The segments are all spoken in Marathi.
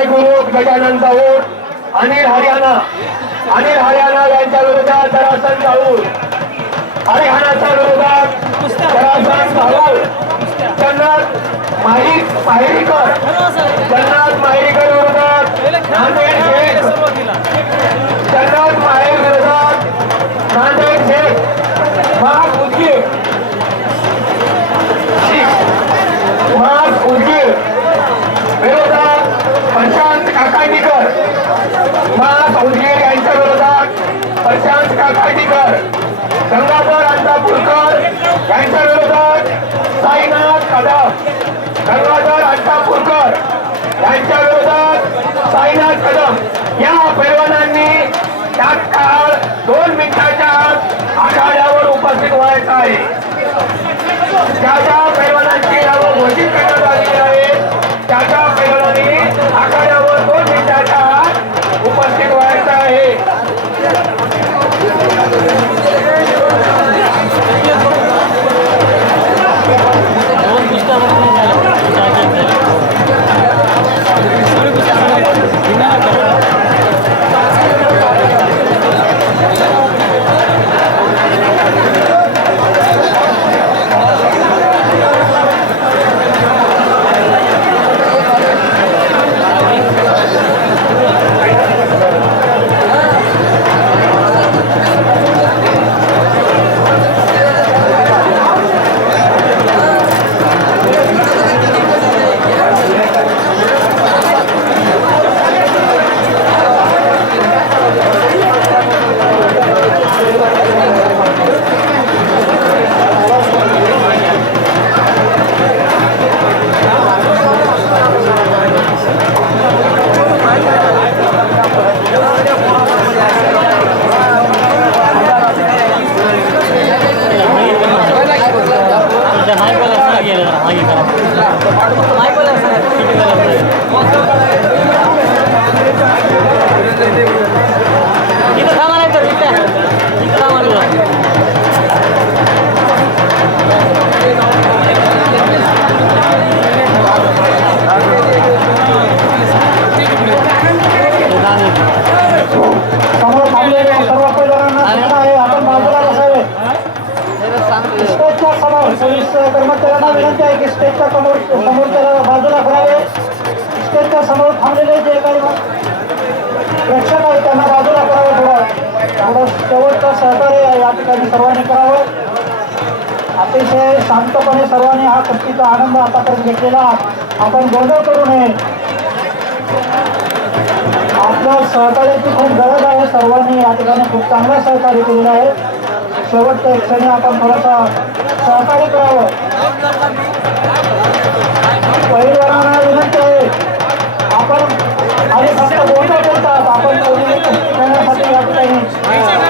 आयुब शेख गजानन दाऊड अनिल हरियाणा अनिल हरियाणा यांच्या विरोधात जरासन दाऊड हरियाणाच्या विरोधात जरासन भाऊ जन्नत माही माहेरीकर जन्नत माहेरीकर विरोधात नांदेड शेख जन्नत माहेर विरोधात नांदेड शेख महाग उदगीर. मास उदगीर. विरोधात प्रशांत काकाडीकर मास उदगीर यांच्या विरोधात प्रशांत काकाडीकर गंगाधर अंतापूरकर यांच्या विरोधात साईनाथ कदम गंगाधर अंतापूरकर यांच्या विरोधात साईनाथ कदम. या पैलवानांनी तात्काळ दोन मिनिटाच्या आत आखाड्यावर उपस्थित व्हायचं आहे. त्या त्या पैलवानांची नावं घोषित करण्यात आली शेवटचं सहकार्य या ठिकाणी सर्वांनी करावं. अतिशय शांतपणे सर्वांनी हा कुस्तीचा आनंद आतापर्यंत घेतलेला आपण गोंधळ करू नये. आपल्या सहकार्याची खूप गरज आहे. सर्वांनी या ठिकाणी खूप चांगलं सहकार्य केलेलं आहे. शेवटच्या क्षणी आपण थोडासा सहकार्य करावं. परिवारांना विनंती आहे. आपण आणि फक्त गोंधळ बोलतात आपण कोणी कुस्ती या ठिकाणी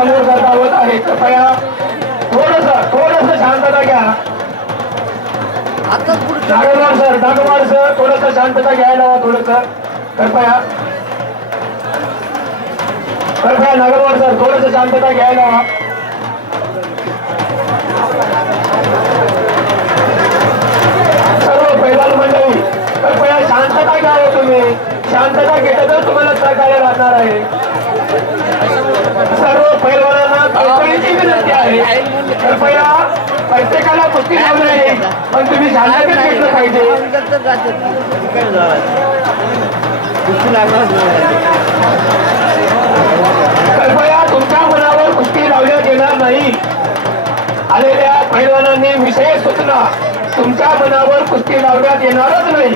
समोर करता होत आहे कृपया थोडस थोडस शांतता घ्या. नागोबार सर नागोबार सर थोडस शांतता घ्यायला हवा थोडस. कृपया. कृपया नागोबार सर थोडस शांतता घ्यायला हवा. सर्व पैलवान मंडळी कृपया शांतता घ्यावं तुम्ही. शांतता घेतच तुम्हाला सहकार्य राहणार आहे. पैलवानांना कळकळीची विनंती आहे. कृपया प्रत्येकाला कुस्ती नये पण तुम्ही घेतलं पाहिजे. कृपया तुमच्या मनावर कुस्ती लावण्यात येणार नाही. आलेल्या पैलवानांनी विशेष सूचना तुमच्या मनावर कुस्ती लावण्यात येणारच नाही.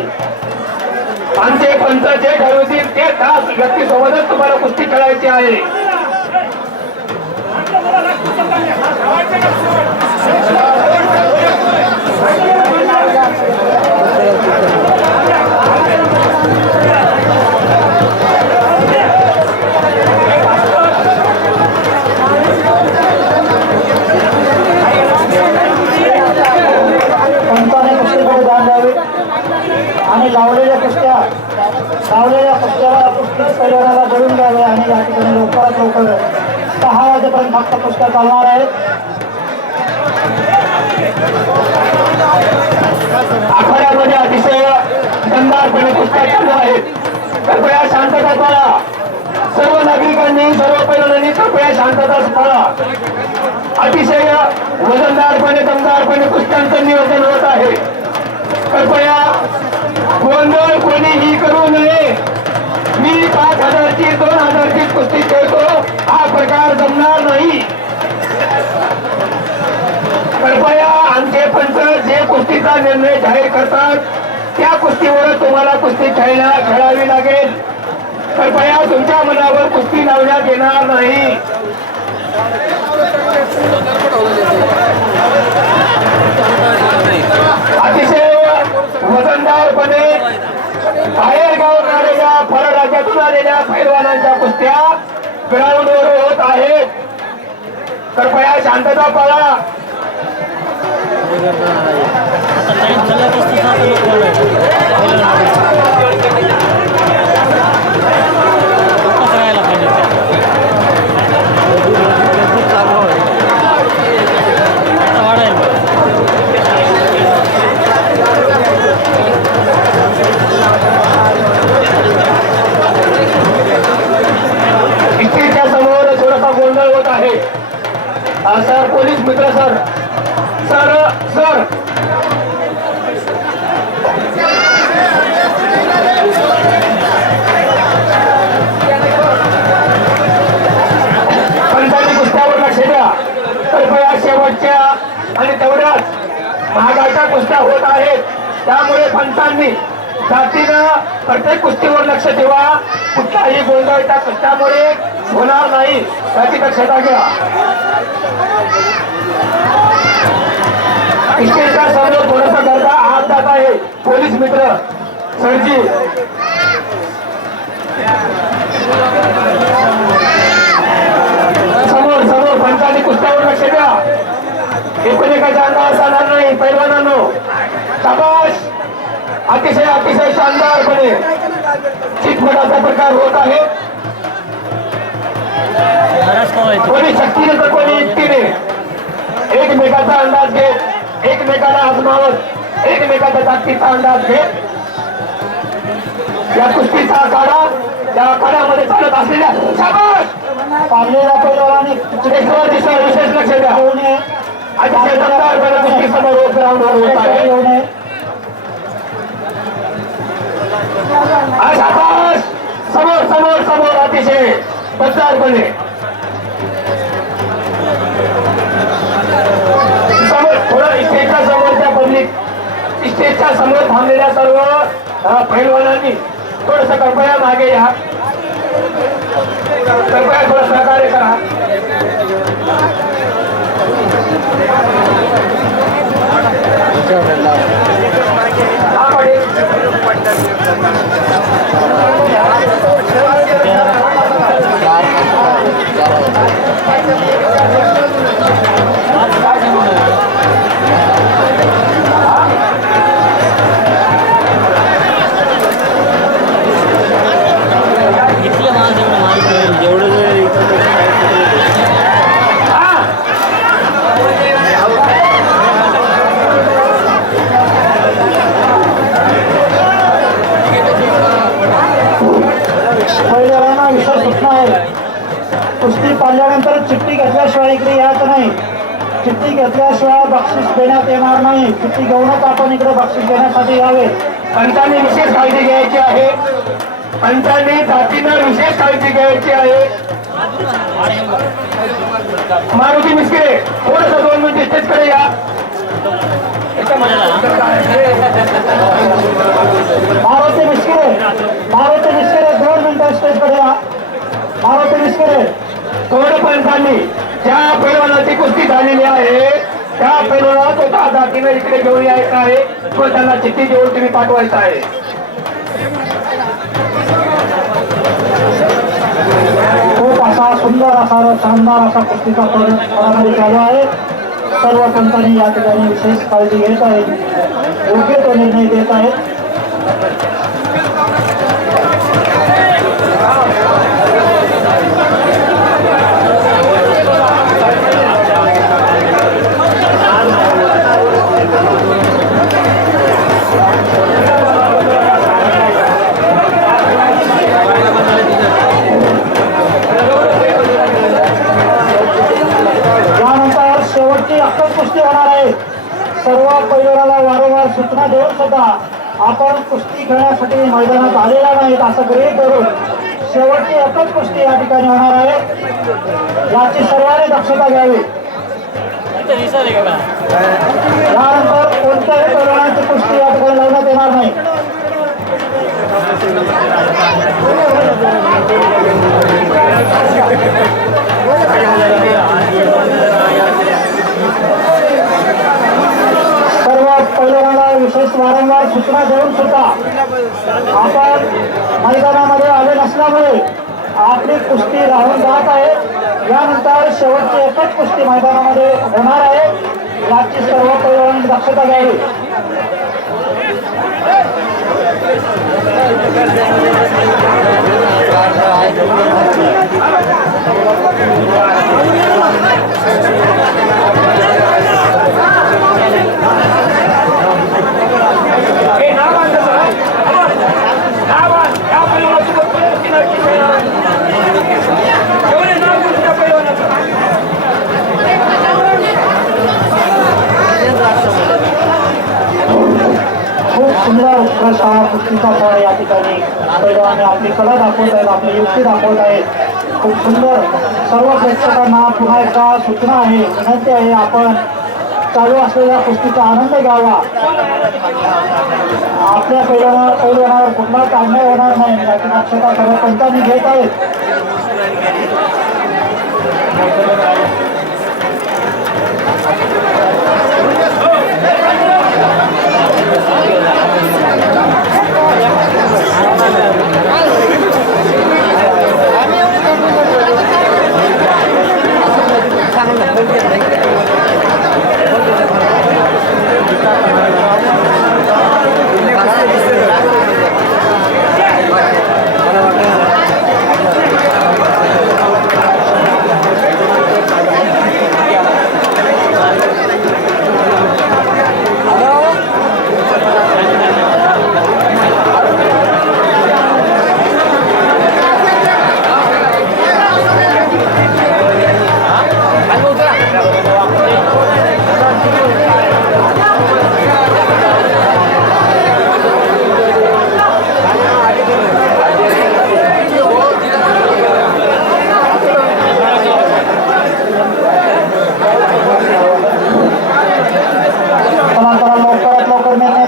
आमचे पंच जे ठरवतील ते तास व्यक्तीसोबतच तुम्हाला कुस्ती खेळायची आहे पंचाने कुस्तीकडे ध्यान द्यावे आणि लावलेल्या कुस्त्या लावलेल्या कुस्त्याला कुस्ती परिवाराला जळून द्यावे आणि या ठिकाणी लवकरात लवकर सहा वाजेपर्यंत फक्त कुस्त्या चालू वजनदारपणे दमदारपणे कुस्त्यांचं नियोजन होत आहे. कृपया गोंधळ कोणीही करू नये. मी पाच हजारची दोन हजारची कुस्ती खेळतो. हा प्रकार जमणार नाही. कृपया आमचे पंच जे कुस्तीचा निर्णय जाहीर करतात त्या कुस्तीवर तुम्हाला कुस्ती खेळण्या खेळावी लागेल. कृपया तुमच्या मनावर कुस्ती लावण्यात येणार नाही. अतिशय वजनदारपणे बाहेर गावात आलेल्या परराज्यातून आलेल्या पैलवानांच्या कुस्त्या ग्राउंडवर होत आहेत. कृपया शांतता पाळा. आता टाइम झाला कुस्ती सात लोक राहायला पाहिजे आता वाढायला इकडच्या समोर थोडासा गोंधळ होत आहे हा, सर मित्र सर सर सर. पंचायती कुस्त्यावर लक्ष द्या कृपया शेवटच्या आणि तेवढ्याच महागाच्या कुस्त्या होत आहेत. त्यामुळे पंचांनी जातीनं प्रत्येक कुस्तीवर लक्ष ठेवा. कुठलाही गोंधळ त्या कुस्त्यामुळे होणार नाही. याची दक्षता घ्या. इस्टेच्या समोर थोडासा गरबा हात जात आहे. पोलीस मित्र सरजी. समोर समोर पंचायती कुस्त्यावर लक्ष द्या. एकूणएकाच्या अंगावर जाणार नाही पैलवानांनो. शाबाश अतिशय अतिशय शानदारपणे चितपटाचा प्रकार होत आहे. कोणी शक्तीने तर कोणी युक्तीने एकमेकाचा अंदाज घेत एकमेकाला आजमावत एकमेकाच्या ताकदीचा अंदाज घेत. या कुस्तीचा आखाडा त्या आखाड्यामध्ये चालत असलेल्या शाबाश पारलेल्या पैलवानाने विशेष लक्ष द्या. अतिशय दमदारपणे कुस्ती समोर ग्राउंडवर होत आहे. समोर समोर समोर अतिशय बद्दारपणे समोर थोडं स्टेजच्या समोरच्या पब्लिक स्टेजच्या समोर थांबलेल्या सर्व अ, पैलवानांनी थोडस कृपया मागे या कृपया थोडं सहकार्य करा. हा कुस्ती चिठ्ठी घेतल्याशिवाय इकडे यायचं नाही. चिठ्ठी घेतल्याशिवाय बक्षीस देण्यात येणार नाही. चिठ्ठी घेऊनच आपण इकडे बक्षीस देण्यासाठी यावे. पंचांनी विशेष काळजी घ्यायची आहे. पंचांनी जातीनं विशेष काळजी घ्यायची आहे. मारुती मिस्किरे थोडस दोन मिनिट स्टेजकडे या. मारुती मिस्किरे मारुती मिस्किरे दोन मिनिटं स्टेजकडे या. मारुती मिस्किरे गौरवपंतांनी ज्या पैलवानाची कुस्ती झालेली आहे त्या पैलवाना तो दहा जातीनं इकडे घेऊन यायचा आहे. व त्यांना चिठ्ठी देऊन तुम्ही पाठवायचा आहे. खूप असा सुंदर असा शानदार असा कुस्तीचा प्रारंभ झाला आहे. सर्व पंतांनी या ठिकाणी विशेष काळजी घेत आहेत. योग्य तो निर्णय देत आहेत. सर्व परिवाराला वारंवार सूचना देऊन सुद्धा आपण कुस्ती खेळण्यासाठी मैदानात आलेला नाहीत असं गृहित धरून शेवटची एकच कुस्ती या ठिकाणी होणार आहे. याची सर्वांनी दक्षता घ्यावी. यानंतर कोणत्याही परिणामाची कुस्ती या ठिकाणी लावण्यात येणार नाही. पैलवानाला विशेष वारंवार सूचना देऊन सुद्धा आपण मैदानामध्ये आले नसल्यामुळे आपली कुस्ती राहून जात आहे. यानंतर शेवटची एकच कुस्ती मैदानामध्ये होणार आहे. याची सर्व पैलवानांनी दक्षता घ्यावी. हे नाव आहे कसं? नाव आहे. या पैलवानाची कुस्ती नक्की खेळणार. एवढे नाव घेऊन त्या पैलवानाचं. खूप सुंदर. उत्कृष्ट हा कुस्तीचा फळ या ठिकाणी पैलवाने आपली कला दाखवत आहेत आपली युक्ती दाखवत आहेत खूप सुंदर सर्व प्रेक्षकांना पुन्हा एकदा सूचना आहे विनंती आहे आपण चालू असलेल्या कुस्तीचा आनंद घ्यावा आपल्या पैलवाना पैलवानावर कुठला अन्याय होणार नाही याची दक्षता सर्व पंचांनी घेत आहेत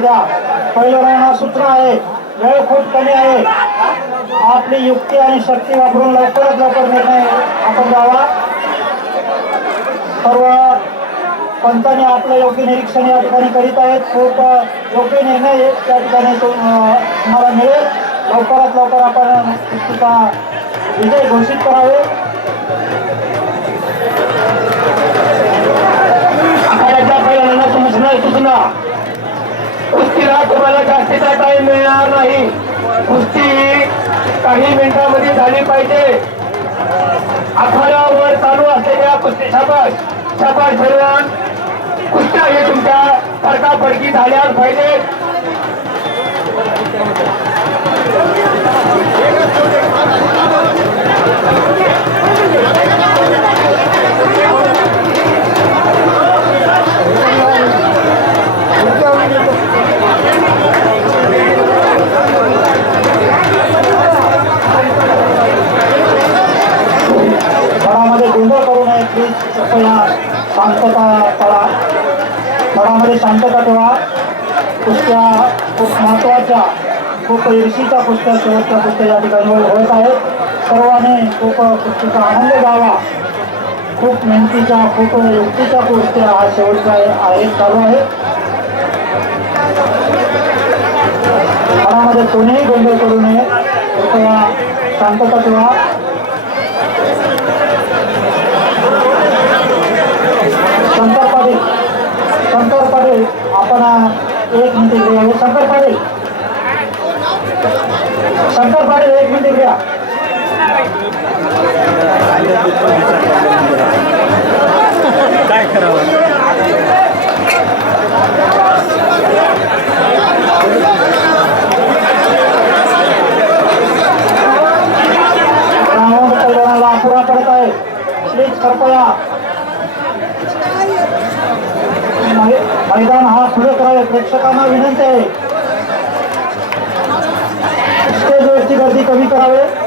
द्या. पहिलं द्या सूत्र आहे. वेळ खूप कमी आहे. आपली युक्ती आणि शक्ती वापरून लवकरात लवकर निर्णय आपण द्यावा सर्व पंचांनी आपलं योग्य निरीक्षण या ठिकाणी करीत आहेत. खूप योग्य निर्णय त्या ठिकाणी तुम्हाला मिळेल. लवकरात लवकर आपण विजय घोषित करावे. आखाड्याच्या पैलवानांना सूचना. कुस्तीला तुम्हाला जास्तीचा टाइम मिळणार नाही. कुस्ती काही मिनिटांमध्ये झाली पाहिजे. आठवड्यावर चालू असलेल्या कुस्ती शाबाश शाबाश पैलवान कुस्त्या हे तुमच्या फडकाफडकी झाल्याच पाहिजे. घरामध्ये शांतता करा घरामध्ये शांतता ठेवा. कुस्त्या खूप महत्त्वाच्या खूप ईर्षीच्या कुस्त्या शेवटच्या कुस्त्या या ठिकाणी होत आहेत. सर्वांनी खूप कुस्तीचा आनंद घ्यावा. खूप मेहनतीच्या खूप युक्तीच्या कुस्त्या हा शेवटच्या आहेत चालू आहेत मनामध्ये कोणीही गोंधळ करू नये. कृपया शांतता ठेवा शंकर पाटील शंकर पाटील आपण एक मिनिट घ्या शंकर पाडे शंकर पाडे एक मिनिट घ्या काय करावं? पडत आहे प्लीज कृपया मै- मैदान हा खुले करावे. प्रेक्षकांना विनंती आहे. स्टेजवरची गर्दी कमी करावे.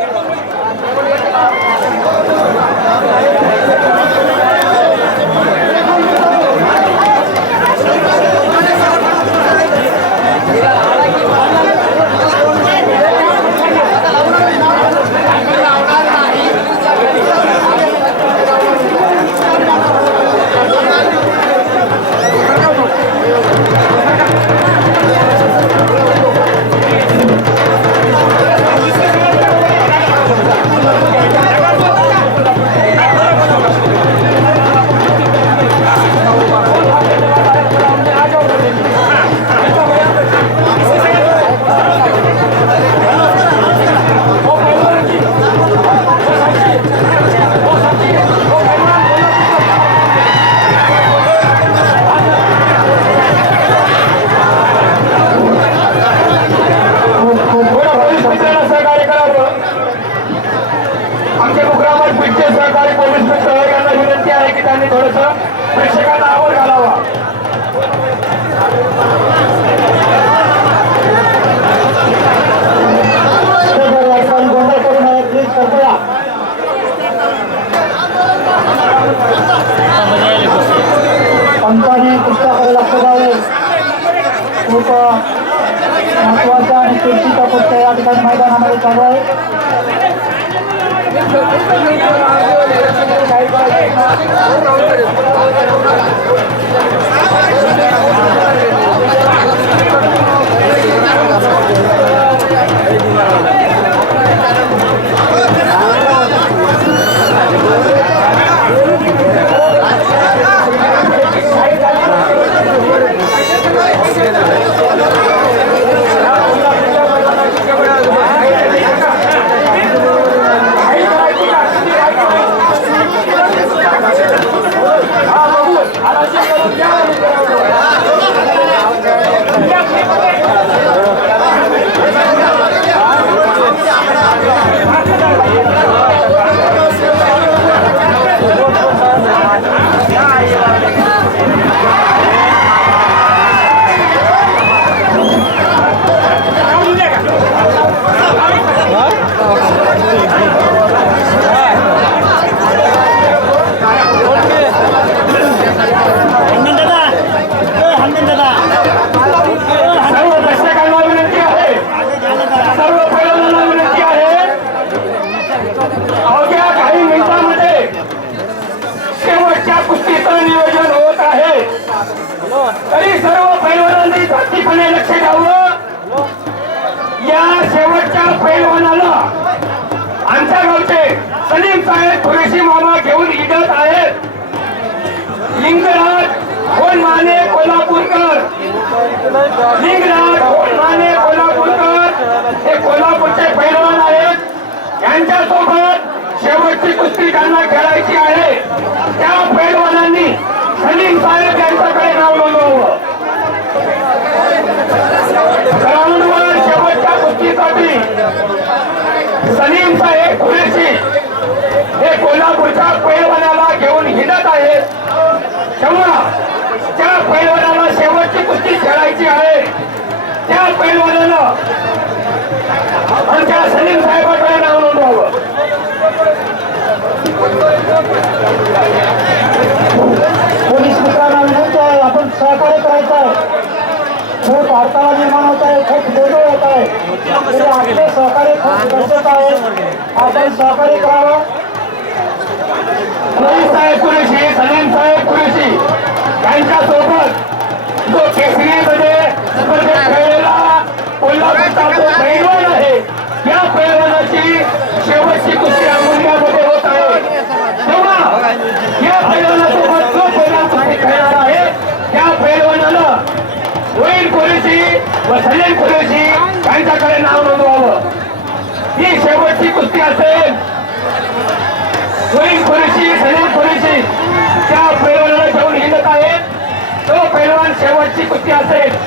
घेऊन इडत आहेत लिंगराज कोण माने कोल्हापूरकर. लिंगराज कोण माने कोल्हापूरकर. हे कोल्हापूरचे पैलवान आहेत. यांच्यासोबत शेवटची कुस्ती त्यांना खेळायची आहे. त्या पैलवानांनी सलीम साहेब यांच्याकडे नाव नोंदवलं ग्राउंडवर शेवटच्या कुस्तीसाठी सलीम साहेब खुरेशी पैलवानाला घेऊन हिंडत आहेत तेव्हा त्या पैलवानाला शेवटची कुस्ती खेळायची आहे. त्या पैलवानाला आमच्या सलीम साहेबांकडे नाव नोंदवावं. पोलीस मित्रांना विनंती आहे आपण सहकार्य करायचं आहे. खूप भारताला निर्माण होत आहे खूप वेगळं होत आहे. आपले सहकार्य खूप गरजेचं आहे. आपण सहकार्य करावं. व सलीम कुरेशी यांच्याकडे नाव नोंदवावं. ही शेवटची कुस्ती असेल. सलीम कुरेशी सलीम कुरेशी त्या पैलवानाला घेऊन हिंडत आहे. तो पैलवान शेवटची कुस्ती असेल.